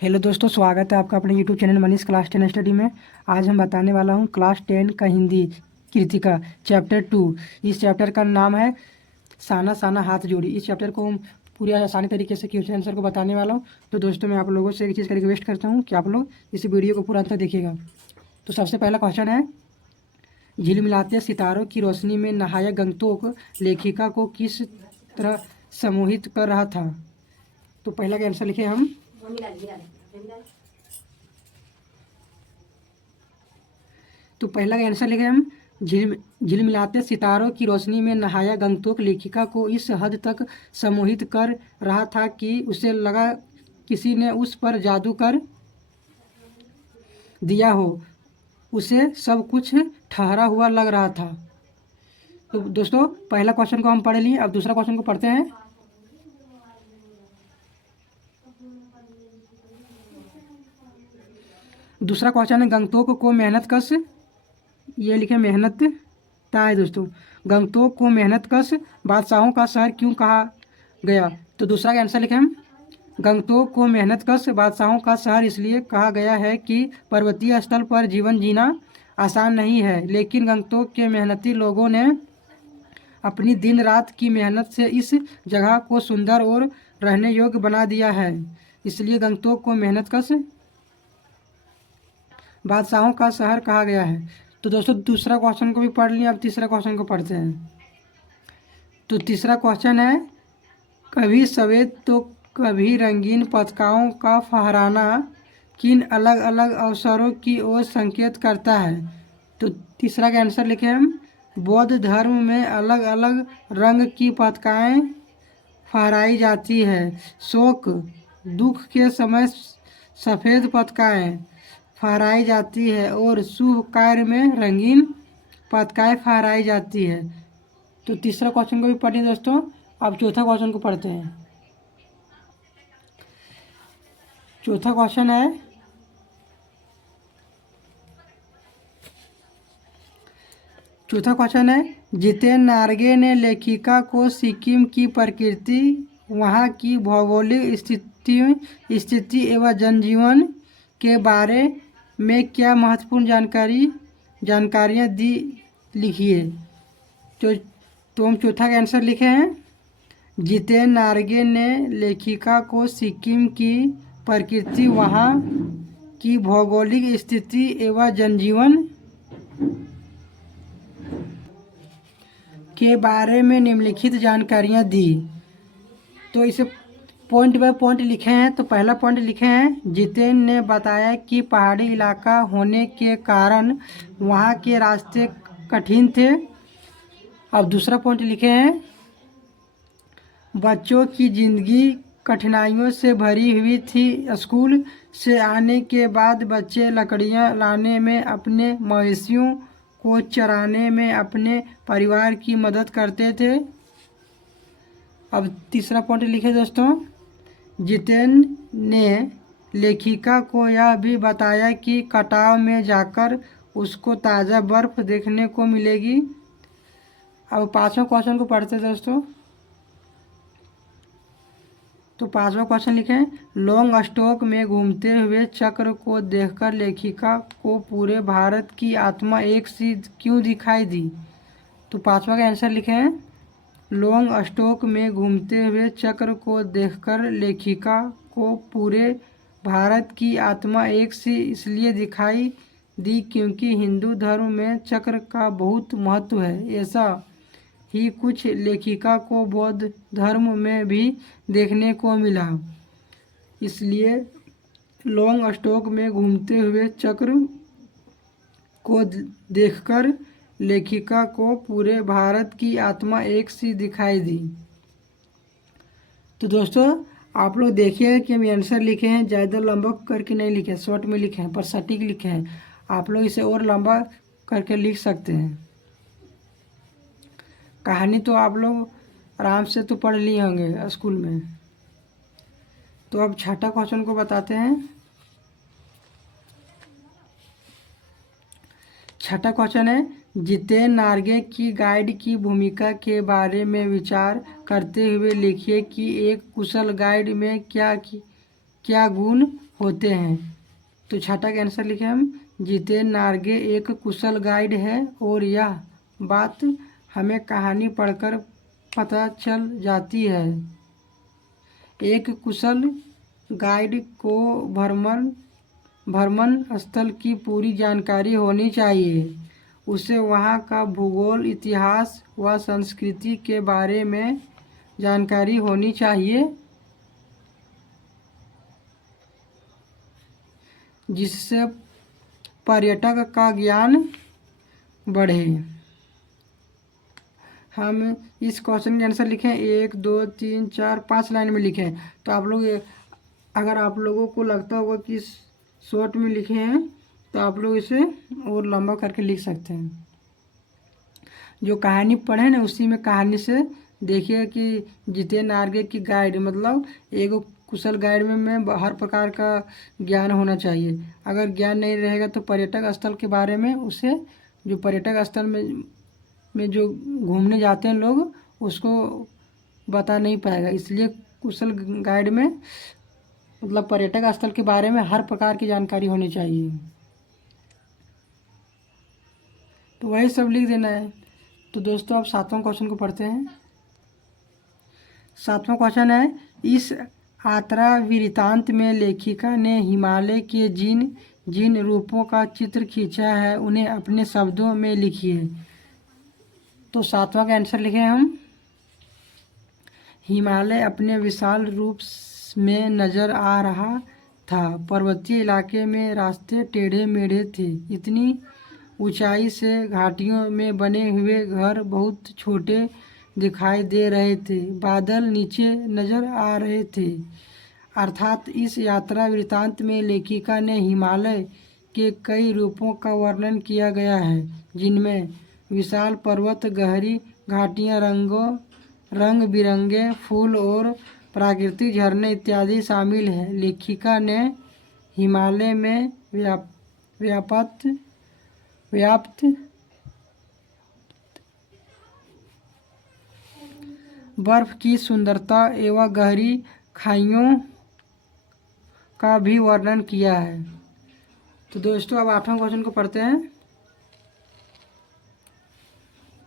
Hello दोस्तों, स्वागत है आपका अपने YouTube channel Manish class 10 study में। आज हम बताने वाला हूँ क्लास 10 का हिंदी कृतिका चैप्टर 2। इस चैप्टर का नाम है साना साना हाथ जोड़ी। इस चैप्टर को हम पूरी आसानी तरीके से क्वेश्चन आंसर को बताने वाला हूँ। तो दोस्तों, मैं आप लोगों से एक चीज़ का रिक्वेस्ट करता हूँ कि आप लोग इस वीडियो को पूरा अंत तक देखिएगा। तो सबसे पहला क्वेश्चन है, झिलमिलाते सितारों की रोशनी में नहाया गंगतोक लेखिका को किस तरह सम्मोहित कर रहा था। तो पहला का आंसर लिखे हम। तो पहला का आंसर लिखे हम, झिलमिलाते सितारों की रोशनी में नहाया गंगतोक लेखिका को इस हद तक सम्मोहित कर रहा था कि उसे लगा किसी ने उस पर जादू कर दिया हो। उसे सब कुछ ठहरा हुआ लग रहा था। तो दोस्तों, पहला क्वेश्चन को हम पढ़ लिए, अब दूसरा क्वेश्चन को पढ़ते हैं। दूसरा क्वेश्चन है, गंगतोक को मेहनत कश, ये लिखे मेहनत ता है दोस्तों। गंगतोक को मेहनत कश बादशाहों का शहर क्यों कहा गया। तो दूसरा का आंसर लिखे हम, गंगतोक को मेहनत कश बादशाहों का शहर इसलिए कहा गया है कि पर्वतीय स्थल पर जीवन जीना आसान नहीं है, लेकिन गंगतोक के मेहनती लोगों ने अपनी दिन रात की मेहनत से इस जगह को सुंदर और रहने योग्य बना दिया है, इसलिए गंगतोक को मेहनत कश बादशाहों का शहर कहा गया है। तो दोस्तों, दूसरा क्वेश्चन को भी पढ़ लिया, अब तीसरा क्वेश्चन को पढ़ते हैं। तो तीसरा क्वेश्चन है, कभी सफ़ेद तो कभी रंगीन पताकाओं का फहराना किन अलग अलग अवसरों की ओर संकेत करता है। तो तीसरा का आंसर लिखे हम, बौद्ध धर्म में अलग अलग रंग की पताकाएं फहराई जाती है। शोक दुख के समय सफ़ेद पताकाएं फहराई जाती है और शुभ कार्य में रंगीन पताकाएं फहराई जाती है। तो तीसरा क्वेश्चन को भी पढ़िए दोस्तों। अब चौथा क्वेश्चन को पढ़ते हैं। चौथा क्वेश्चन है, जितेन नार्गे ने लेखिका को सिक्किम की प्रकृति, वहाँ की भौगोलिक स्थिति एवं जनजीवन के बारे में क्या महत्वपूर्ण जानकारियाँ दी, लिखिए। तो हम चौथा का आंसर लिखे हैं, जितेन नार्गे ने लेखिका को सिक्किम की प्रकृति, वहाँ की भौगोलिक स्थिति एवं जनजीवन के बारे में निम्नलिखित जानकारियाँ दी। तो इसे पॉइंट बाय पॉइंट लिखे हैं। तो पहला पॉइंट लिखे हैं, जितेन ने बताया कि पहाड़ी इलाका होने के कारण वहाँ के रास्ते कठिन थे। अब दूसरा पॉइंट लिखे हैं, बच्चों की ज़िंदगी कठिनाइयों से भरी हुई थी। स्कूल से आने के बाद बच्चे लकड़ियाँ लाने में, अपने मवेशियों को चराने में अपने परिवार की मदद करते थे। अब तीसरा पॉइंट लिखे दोस्तों, जितेन ने लेखिका को यह भी बताया कि कटाव में जाकर उसको ताज़ा बर्फ़ देखने को मिलेगी। अब पांचवा क्वेश्चन को पढ़ते दोस्तों। तो पांचवा क्वेश्चन लिखें, लॉन्ग स्टॉक में घूमते हुए चक्र को देखकर लेखिका को पूरे भारत की आत्मा एक सी क्यों दिखाई दी। तो पांचवा का आंसर लिखें, लॉन्ग स्टॉक में घूमते हुए चक्र को देखकर लेखिका को पूरे भारत की आत्मा एक सी इसलिए दिखाई दी क्योंकि हिंदू धर्म में चक्र का बहुत महत्व है। ऐसा ही कुछ लेखिका को बौद्ध धर्म में भी देखने को मिला, इसलिए लॉन्ग स्टॉक में घूमते हुए चक्र को देखकर लेखिका को पूरे भारत की आत्मा एक सी दिखाई दी। तो दोस्तों, आप लोग देखिए कि हम आंसर लिखे हैं, ज़्यादा लंबा करके नहीं लिखे, शॉर्ट में लिखे हैं पर सटीक लिखे हैं। आप लोग इसे और लंबा करके लिख सकते हैं। कहानी तो आप लोग आराम से तो पढ़ लिए होंगे स्कूल में। तो अब छठा क्वेश्चन को बताते हैं। छठा क्वेश्चन है, जितेन नार्गे की गाइड की भूमिका के बारे में विचार करते हुए लिखिए कि एक कुशल गाइड में क्या गुण होते हैं। तो छठा का आंसर लिखे हम, जितेंद्र नार्गे एक कुशल गाइड है और यह बात हमें कहानी पढ़कर पता चल जाती है। एक कुशल गाइड को भ्रमण स्थल की पूरी जानकारी होनी चाहिए। उसे वहाँ का भूगोल, इतिहास व संस्कृति के बारे में जानकारी होनी चाहिए, जिससे पर्यटक का ज्ञान बढ़े। हम इस क्वेश्चन के आंसर लिखें 1 2 3 4 5 लाइन में लिखें। तो आप लोग, अगर आप लोगों को लगता होगा कि शॉर्ट में लिखे हैं तो आप लोग इसे और लंबा करके लिख सकते हैं। जो कहानी पढ़े ना उसी में कहानी से देखिए कि जितेंद्र नार्गे की गाइड मतलब एक कुशल गाइड में हर प्रकार का ज्ञान होना चाहिए। अगर ज्ञान नहीं रहेगा तो पर्यटक स्थल के बारे में उसे, जो पर्यटक स्थल में जो घूमने जाते हैं लोग, उसको बता नहीं पाएगा। इसलिए कुशल गाइड में मतलब पर्यटक स्थल के बारे में हर प्रकार की जानकारी होनी चाहिए। तो वही सब लिख देना है। तो दोस्तों अब 7वां क्वेश्चन को पढ़ते हैं। 7वां क्वेश्चन है, इस यात्रा वृत्तांत में लेखिका ने हिमालय के जिन जिन रूपों का चित्र खींचा है उन्हें अपने शब्दों में लिखिए। तो 7वां का आंसर लिखे हम, हिमालय अपने विशाल रूप में नजर आ रहा था। पर्वतीय इलाके में रास्ते टेढ़े मेढ़े थे। इतनी ऊंचाई से घाटियों में बने हुए घर बहुत छोटे दिखाई दे रहे थे। बादल नीचे नजर आ रहे थे। अर्थात इस यात्रा वृत्तांत में लेखिका ने हिमालय के कई रूपों का वर्णन किया गया है, जिनमें विशाल पर्वत, गहरी घाटियाँ, रंग बिरंगे फूल और प्राकृतिक झरने इत्यादि शामिल हैं। लेखिका ने हिमालय में व्याप्त बर्फ की सुंदरता एवं गहरी खाइयों का भी वर्णन किया है। तो दोस्तों अब 8वां क्वेश्चन को पढ़ते हैं।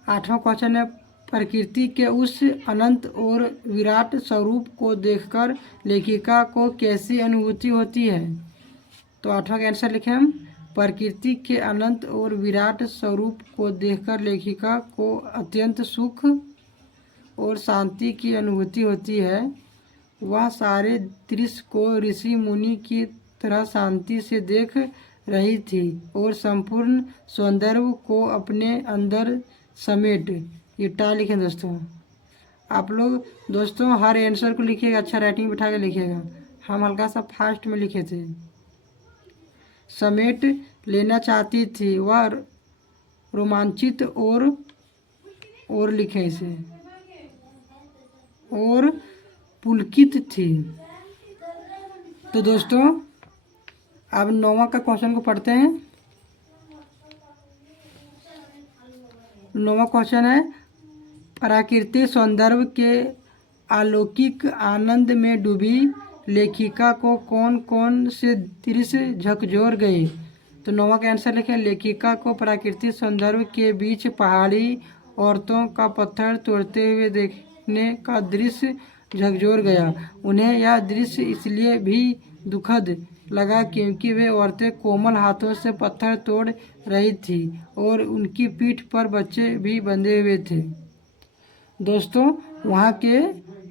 8वां क्वेश्चन है, प्रकृति के उस अनंत और विराट स्वरूप को देखकर लेखिका को कैसी अनुभूति होती है। तो 8वां का आंसर लिखें हम, प्रकृति के अनंत और विराट स्वरूप को देखकर लेखिका को अत्यंत सुख और शांति की अनुभूति होती है। वह सारे दृश्य को ऋषि मुनि की तरह शांति से देख रही थी और संपूर्ण सौंदर्य को अपने अंदर समेट। ये टा लिखें दोस्तों। आप लोग दोस्तों हर आंसर को लिखिएगा, अच्छा राइटिंग बिठा के लिखिएगा। हम हल्का सा फास्ट में लिखे थे। समेट लेना चाहती थी, वह रोमांचित और लिखे इसे, और पुलकित थी। तो दोस्तों अब 9वां का क्वेश्चन को पढ़ते हैं। 9वां क्वेश्चन है, प्राकृतिक सौंदर्य के अलौकिक आनंद में डूबी लेखिका को कौन कौन से दृश्य झकझोर गए। तो 9वां का आंसर लिखें, लेखिका को प्राकृतिक सौंदर्य के बीच पहाड़ी औरतों का पत्थर तोड़ते हुए देखने का दृश्य झकझोर गया। उन्हें यह दृश्य इसलिए भी दुखद लगा क्योंकि वे औरतें कोमल हाथों से पत्थर तोड़ रही थी और उनकी पीठ पर बच्चे भी बंधे हुए थे। दोस्तों वहाँ के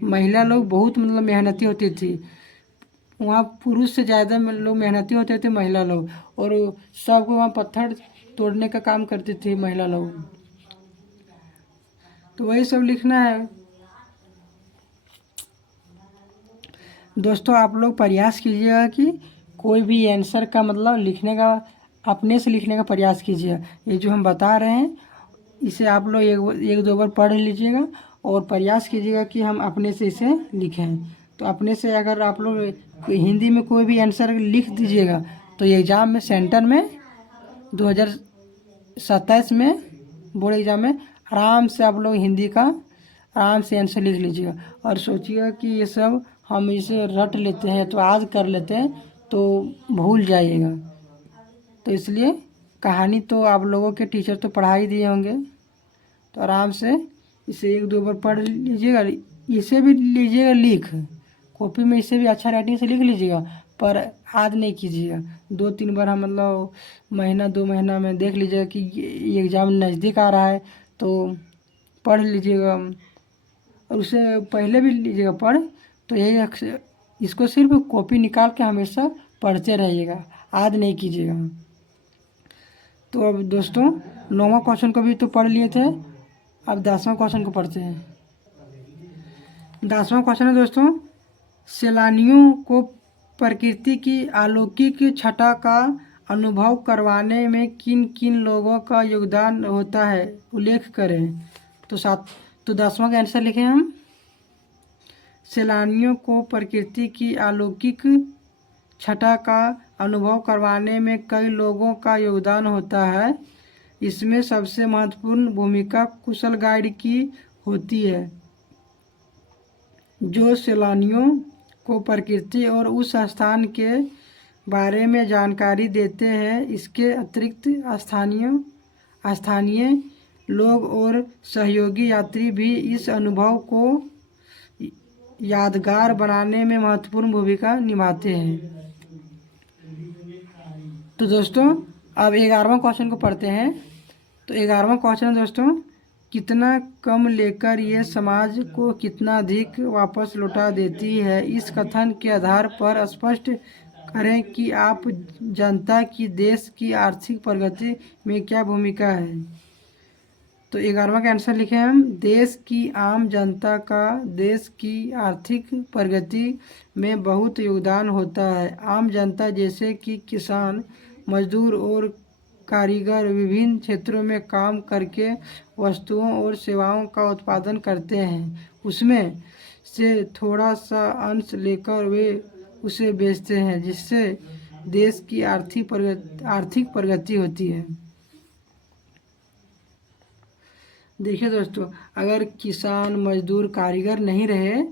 महिला लोग बहुत मतलब मेहनती होती थी। वहाँ पुरुष से ज़्यादा लोग मेहनती होते थे महिला लोग, और सबको वहाँ पत्थर तोड़ने का काम करती थी महिला लोग। तो वही सब लिखना है। दोस्तों आप लोग प्रयास कीजिएगा कि कोई भी आंसर का मतलब लिखने का अपने से लिखने का प्रयास कीजिएगा। ये जो हम बता रहे हैं इसे आप लोग एक दो बार पढ़ लीजिएगा और प्रयास कीजिएगा कि हम अपने से इसे लिखें। तो अपने से अगर आप लोग हिंदी में कोई भी आंसर लिख दीजिएगा तो एग्ज़ाम में सेंटर में 2027 में बोर्ड एग्ज़ाम में आराम से आप लोग हिंदी का आराम से आंसर लिख लीजिएगा। और सोचिएगा कि ये सब हम इसे रट लेते हैं तो आज कर लेते हैं तो भूल जाइएगा। तो इसलिए कहानी तो आप लोगों के टीचर तो पढ़ा ही दिए होंगे, तो आराम से इसे एक दो बार पढ़ लीजिएगा। इसे भी लीजिएगा लिख, कॉपी में इसे भी अच्छा राइटिंग से लिख लीजिएगा, पर आज नहीं कीजिएगा। 2-3 बार हम मतलब महीना 2 महीना में देख लीजिएगा कि ये एग्ज़ाम नज़दीक आ रहा है तो पढ़ लीजिएगा, और उससे पहले भी लीजिएगा पढ़। तो यही इसको सिर्फ कॉपी निकाल के हमेशा पढ़ते रहिएगा, आज नहीं कीजिएगा। तो अब दोस्तों 9वां क्वेश्चन को भी तो पढ़ लिए थे, अब 10वां क्वेश्चन को पढ़ते हैं। 10वां क्वेश्चन है दोस्तों, सैलानियों को प्रकृति की अलौकिक छटा का अनुभव करवाने में किन किन लोगों का योगदान होता है, उल्लेख करें। तो 10वां का आंसर लिखें हम, सैलानियों को प्रकृति की अलौकिक छटा का अनुभव करवाने में कई लोगों का योगदान होता है। इसमें सबसे महत्वपूर्ण भूमिका कुशल गाइड की होती है, जो सैलानियों को प्रकृति और उस स्थान के बारे में जानकारी देते हैं। इसके अतिरिक्त स्थानीय लोग और सहयोगी यात्री भी इस अनुभव को यादगार बनाने में महत्वपूर्ण भूमिका निभाते हैं। तो दोस्तों अब 11वां क्वेश्चन को पढ़ते हैं। तो 11वां क्वेश्चन दोस्तों, कितना कम लेकर ये समाज को कितना अधिक वापस लौटा देती है, इस कथन के आधार पर स्पष्ट करें कि आप जनता की देश की आर्थिक प्रगति में क्या भूमिका है। तो 11वां का आंसर लिखें हम, देश की आम जनता का देश की आर्थिक प्रगति में बहुत योगदान होता है। आम जनता जैसे कि किसान, मजदूर और कारीगर विभिन्न क्षेत्रों में काम करके वस्तुओं और सेवाओं का उत्पादन करते हैं, उसमें से थोड़ा सा अंश लेकर वे उसे बेचते हैं, जिससे देश की आर्थिक प्रगति होती है। देखिए दोस्तों, अगर किसान, मजदूर, कारीगर नहीं रहे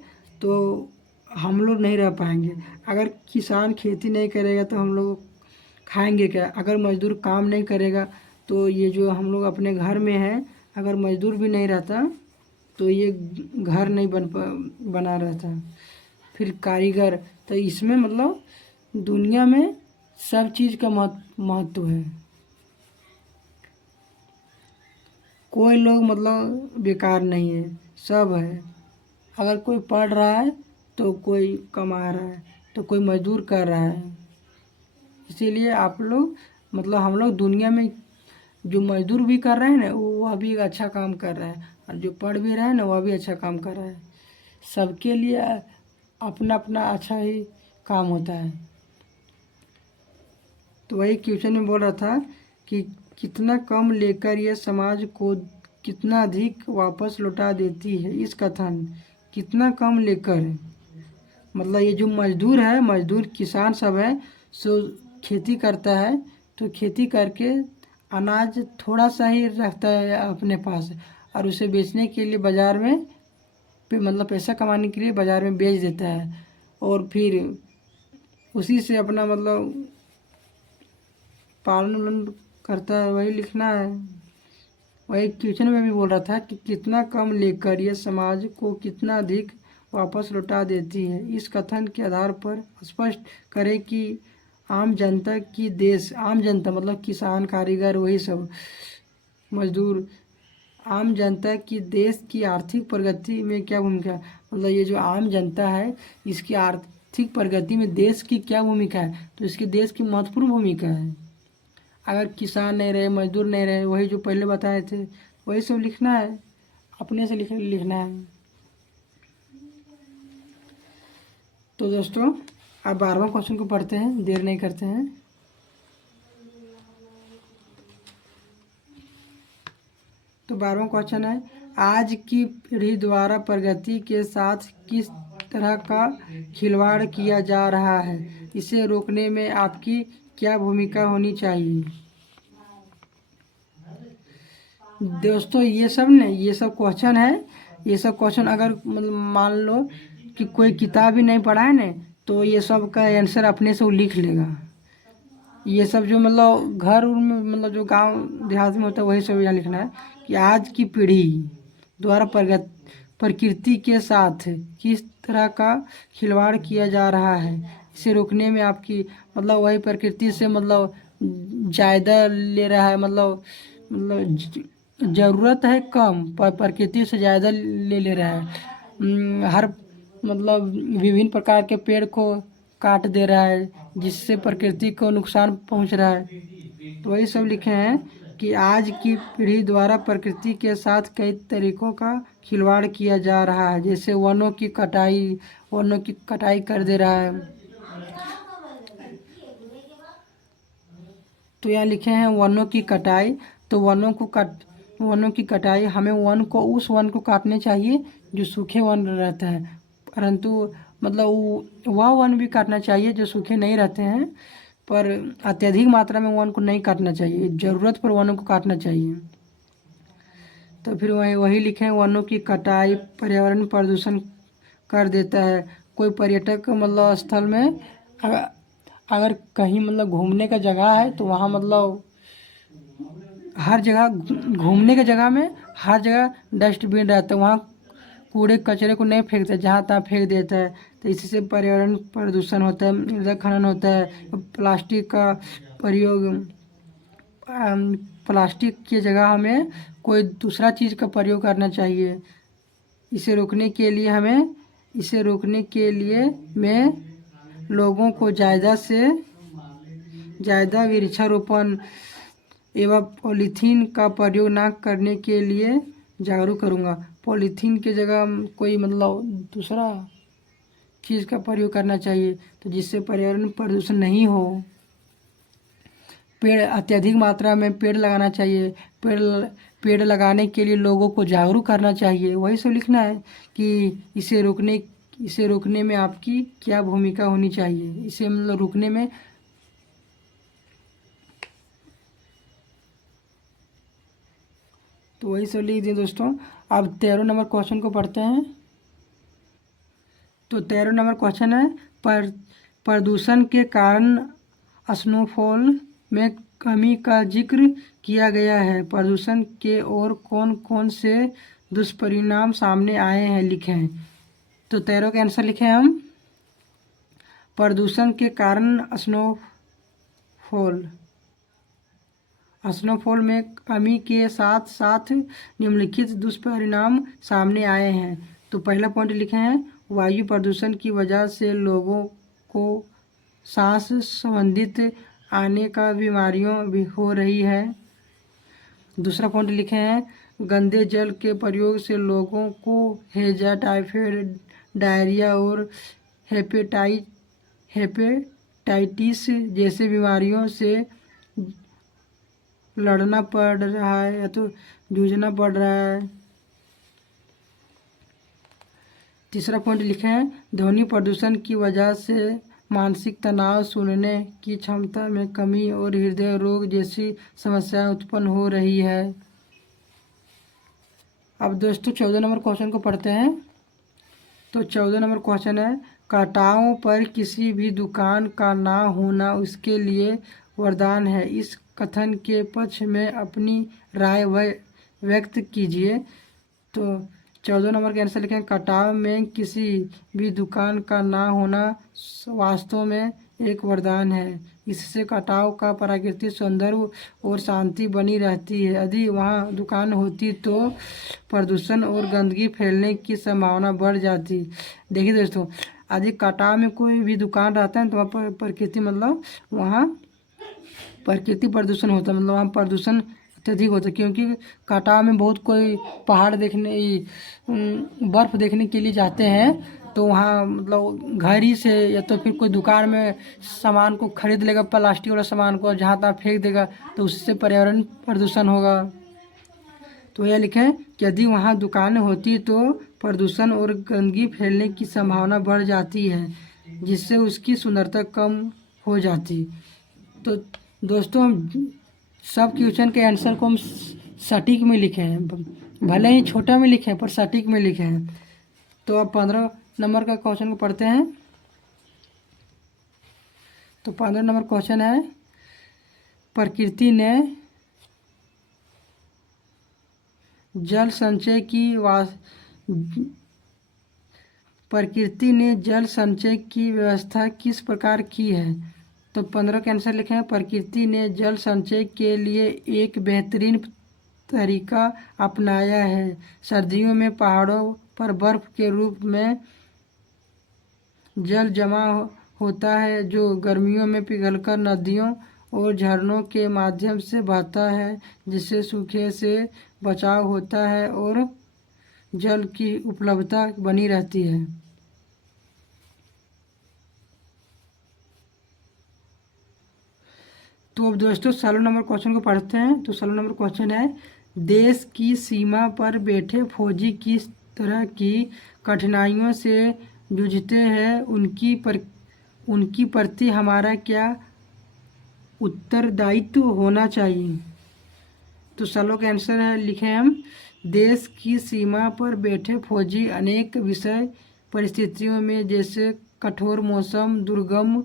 तो हम लोग नहीं रह पाएंगे। अगर किसान खेती नहीं करेगा तो हम लोग खाएंगे क्या? अगर मजदूर काम नहीं करेगा तो ये जो हम लोग अपने घर में हैं, अगर मजदूर भी नहीं रहता तो ये घर नहीं बना रहता। फिर कारीगर, तो इसमें मतलब दुनिया में सब चीज़ का महत्व है। कोई लोग मतलब बेकार नहीं है, सब है। अगर कोई पढ़ रहा है तो कोई कमा रहा है, तो कोई मजदूर कर रहा है। इसीलिए आप लोग मतलब हम लोग दुनिया में जो मजदूर भी कर रहे हैं ना, वह भी एक अच्छा काम कर रहा है, और जो पढ़ भी रहा है ना, वह भी अच्छा काम कर रहा है। सबके लिए अपना अपना अच्छा ही काम होता है। तो वही क्वेश्चन में बोल रहा था कि कितना कम लेकर यह समाज को कितना अधिक वापस लौटा देती है। इस कथन कितना कम लेकर, मतलब ये जो मजदूर है, मजदूर किसान सब है, सो खेती करता है, तो खेती करके अनाज थोड़ा सा ही रखता है अपने पास, और उसे बेचने के लिए बाज़ार में मतलब पैसा कमाने के लिए बाज़ार में बेच देता है, और फिर उसी से अपना मतलब पालन करता है। वही लिखना है। वही क्वेश्चन में भी बोल रहा था कि कितना कम लेकर यह समाज को कितना अधिक वापस लौटा देती है। इस कथन के आधार पर स्पष्ट करें कि आम जनता की देश, आम जनता मतलब किसान, कारीगर, वही सब मजदूर, आम जनता की देश की आर्थिक प्रगति में क्या भूमिका है। मतलब ये जो आम जनता है, इसकी आर्थिक प्रगति में देश की क्या भूमिका है, तो इसकी देश की महत्वपूर्ण भूमिका है। अगर किसान नहीं रहे, मजदूर नहीं रहे, वही जो पहले बताए थे, वही सब लिखना है, अपने से लिखना है। तो दोस्तों अब 12वां क्वेश्चन को पढ़ते हैं, देर नहीं करते हैं। तो 12वां क्वेश्चन है, आज की पीढ़ी द्वारा प्रगति के साथ किस तरह का खिलवाड़ किया जा रहा है, इसे रोकने में आपकी क्या भूमिका होनी चाहिए। दोस्तों ये सब क्वेश्चन है। ये सब क्वेश्चन अगर मतलब मान लो कि कोई किताब ही नहीं पढ़ा है ना, तो ये सब का आंसर अपने से वो लिख लेगा। ये सब जो मतलब घर उर में मतलब जो गांव देहात में होता है वही सब यहाँ लिखना है कि आज की पीढ़ी द्वारा प्रकृति के साथ किस तरह का खिलवाड़ किया जा रहा है, इसे रोकने में आपकी मतलब वही प्रकृति से मतलब ज़्यादा ले रहा है, मतलब ज़रूरत है कम पर प्रकृति से ज़्यादा ले रहा है। हर मतलब विभिन्न प्रकार के पेड़ को काट दे रहा है जिससे प्रकृति को नुकसान पहुंच रहा है। तो वही सब लिखे हैं कि आज की पीढ़ी द्वारा प्रकृति के साथ कई तरीकों का खिलवाड़ किया जा रहा है, जैसे वनों की कटाई कर दे रहा है। तो यहाँ लिखे हैं वनों की कटाई। तो वनों की कटाई, हमें उस वन को काटने चाहिए जो सूखे वन रहते हैं, परंतु मतलब वह वन भी काटना चाहिए जो सूखे नहीं रहते हैं, पर अत्यधिक मात्रा में वन को नहीं काटना चाहिए, ज़रूरत पर वनों को काटना चाहिए। तो फिर वही लिखे हैं वनों की कटाई पर्यावरण प्रदूषण कर देता है। कोई पर्यटक मतलब स्थल में अगर कहीं मतलब घूमने का जगह है तो वहाँ मतलब हर जगह घूमने की जगह में हर जगह डस्टबिन रहता है, वहाँ कूड़े कचरे को नहीं फेंकते, जहाँ तहाँ फेंक देता है। तो इसी से पर्यावरण प्रदूषण होता है, मृदा खनन होता है। प्लास्टिक का प्रयोग, प्लास्टिक की जगह हमें कोई दूसरा चीज़ का प्रयोग करना चाहिए। इसे रोकने के लिए मैं लोगों को ज़्यादा से ज़्यादा वृक्षारोपण एवं पॉलीथीन का प्रयोग न करने के लिए जागरूक करूँगा। पॉलीथीन की जगह कोई मतलब दूसरा चीज़ का प्रयोग करना चाहिए, तो जिससे पर्यावरण प्रदूषण नहीं हो। पेड़ अत्यधिक मात्रा में पेड़ लगाना चाहिए। पेड़ लगाने के लिए लोगों को जागरूक करना चाहिए। वही सब लिखना है कि इसे रोकने में आपकी क्या भूमिका होनी चाहिए, इसे मतलब रोकने में। तो वही सब लिख दिए दोस्तों। अब 13 नंबर क्वेश्चन को पढ़ते हैं। तो 13 नंबर क्वेश्चन है प्रदूषण के कारण स्नोफॉल में कमी का जिक्र किया गया है। प्रदूषण के और कौन कौन से दुष्परिणाम सामने आए हैं लिखें। तो 13 का आंसर लिखें हम। प्रदूषण के कारण स्नोफॉल में कमी के साथ साथ निम्नलिखित दुष्परिणाम सामने आए हैं। तो पहला पॉइंट लिखे हैं वायु प्रदूषण की वजह से लोगों को सांस संबंधित आने का बीमारियों भी हो रही है। दूसरा पॉइंट लिखे हैं गंदे जल के प्रयोग से लोगों को हैजा, टाइफाइड, डायरिया और हेपेटाइटिस जैसे बीमारियों से लड़ना पड़ रहा है या तो जूझना पड़ रहा है। तीसरा पॉइंट लिखे हैं ध्वनि प्रदूषण की वजह से मानसिक तनाव, सुनने की क्षमता में कमी और हृदय रोग जैसी समस्याएं उत्पन्न हो रही है। अब दोस्तों 14 नंबर क्वेश्चन को पढ़ते हैं। तो 14 नंबर क्वेश्चन है कटावों पर किसी भी दुकान का ना होना उसके लिए वरदान है। इस कथन के पक्ष में अपनी राय व्यक्त कीजिए। तो 14 नंबर का आंसर लिखें कटाव में किसी भी दुकान का ना होना वास्तव में एक वरदान है। इससे कटाव का प्राकृतिक सौंदर्य और शांति बनी रहती है। यदि वहाँ दुकान होती तो प्रदूषण और गंदगी फैलने की संभावना बढ़ जाती। देखिए दोस्तों, यदि कटाव में कोई भी दुकान रहता है तो वहाँ प्रकृति मतलब वहाँ प्रकृति प्रदूषण होता है, मतलब वहाँ प्रदूषण अत्यधिक होता है। क्योंकि कटाव में बहुत कोई पहाड़ देखने, बर्फ़ देखने के लिए जाते हैं, तो वहाँ मतलब घर ही से या तो फिर कोई दुकान में सामान को खरीद लेगा, प्लास्टिक वाला सामान को जहाँ तहाँ फेंक देगा, तो उससे पर्यावरण प्रदूषण होगा। तो यह लिखें कि यदि वहाँ दुकानें होती तो प्रदूषण और गंदगी फैलने की संभावना बढ़ जाती है, जिससे उसकी सुंदरता कम हो जाती। तो दोस्तों सब क्वेश्चन के आंसर को हम सटीक में लिखे हैं, भले ही छोटा में लिखे हैं पर सटीक में लिखे हैं। तो अब 15 नंबर का क्वेश्चन को पढ़ते हैं। तो 15 नंबर क्वेश्चन है, प्रकृति ने जल संचय की व्यवस्था किस प्रकार की है। तो 15 के आंसर लिखे हैं, प्रकृति ने जल संचय के लिए एक बेहतरीन तरीका अपनाया है। सर्दियों में पहाड़ों पर बर्फ के रूप में जल जमा होता है, जो गर्मियों में पिघलकर नदियों और झरनों के माध्यम से बहता है, जिससे सूखे से बचाव होता है और जल की उपलब्धता बनी रहती है। तो अब दोस्तों 16 नंबर क्वेश्चन को पढ़ते हैं। तो 16 नंबर क्वेश्चन है, देश की सीमा पर बैठे फौजी किस तरह की कठिनाइयों से जूझते हैं, उनकी प्रति हमारा क्या उत्तरदायित्व होना चाहिए। तो 16 का आंसर है, लिखे हम, देश की सीमा पर बैठे फौजी अनेक विषय परिस्थितियों में, जैसे कठोर मौसम, दुर्गम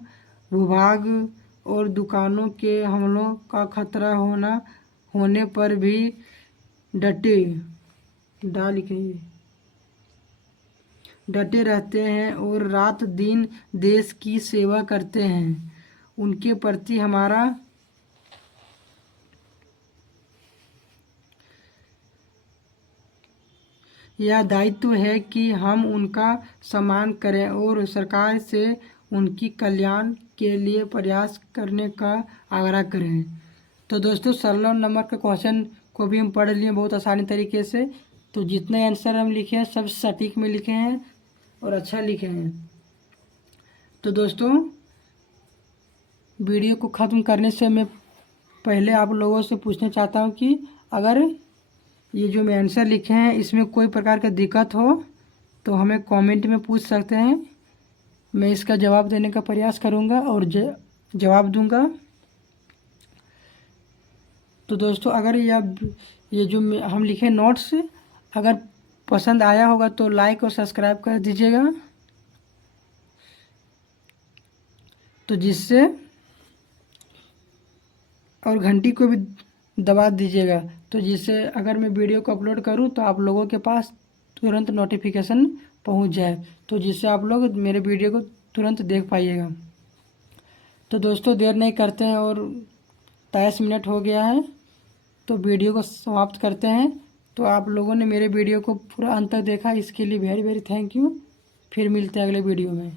भूभाग और दुकानों के हमलों का खतरा होने पर भी डटे रहते हैं और रात दिन देश की सेवा करते हैं। उनके प्रति हमारा यह दायित्व है कि हम उनका सम्मान करें और सरकार से उनकी कल्याण के लिए प्रयास करने का आग्रह करें। तो दोस्तों 16 नंबर के क्वेश्चन को भी हम पढ़ लिए बहुत आसानी तरीके से। तो जितने आंसर हम लिखे हैं सब सटीक में लिखे हैं और अच्छा लिखे हैं। तो दोस्तों वीडियो को ख़त्म करने से मैं पहले आप लोगों से पूछना चाहता हूँ कि अगर ये जो मैं आंसर लिखे हैं इसमें कोई प्रकार का दिक्कत हो तो हमें कमेंट में पूछ सकते हैं। मैं इसका जवाब देने का प्रयास करूँगा और जवाब दूँगा। तो दोस्तों अगर ये जो हम लिखे नोट्स अगर पसंद आया होगा तो लाइक और सब्सक्राइब कर दीजिएगा, तो जिससे और घंटी को भी दबा दीजिएगा, तो जिससे अगर मैं वीडियो को अपलोड करूं तो आप लोगों के पास तुरंत नोटिफिकेशन पहुंच जाए, तो जिससे आप लोग मेरे वीडियो को तुरंत देख पाइएगा। तो दोस्तों देर नहीं करते हैं और 23 मिनट हो गया है, तो वीडियो को समाप्त करते हैं। तो आप लोगों ने मेरे वीडियो को पूरा अंत तक देखा, इसके लिए वेरी वेरी थैंक यू। फिर मिलते हैं अगले वीडियो में।